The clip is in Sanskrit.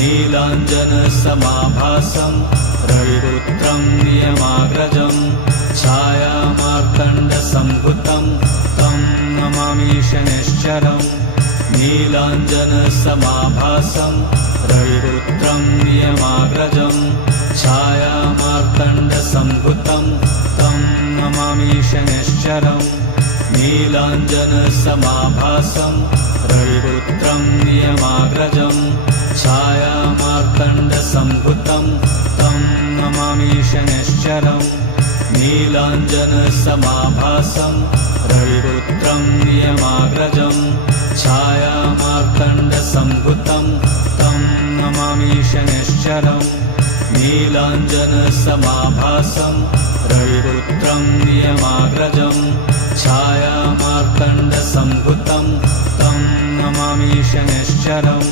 नीलाञ्जनसमाभासं रविपुत्रं नियमाग्रजं छायामार्तण्डसम्भुतं तं नमामि शनैश्चरम् नीलाञ्जनसमाभासं रविपुत्रं नियमाग्रजं छायामार्तण्डसम्भुतं तं नमामि शनैश्चरम् नीलाञ्जनसमाभासं रविपुत्रं नियमाग्रजं छायामार्तण्डसम्भुतं तं नमामि शनैश्चरम् नीलाञ्जनसमाभासं रविपुत्रं नियमाग्रजं छायामार्तण्डसम्भुतं तं नमामि शनैश्चरम् नीलाञ्जनसमाभासं रविपुत्रं नियमाग्रजं छायामार्तण्डसम्भुतं तं नमामि शनैश्चरम्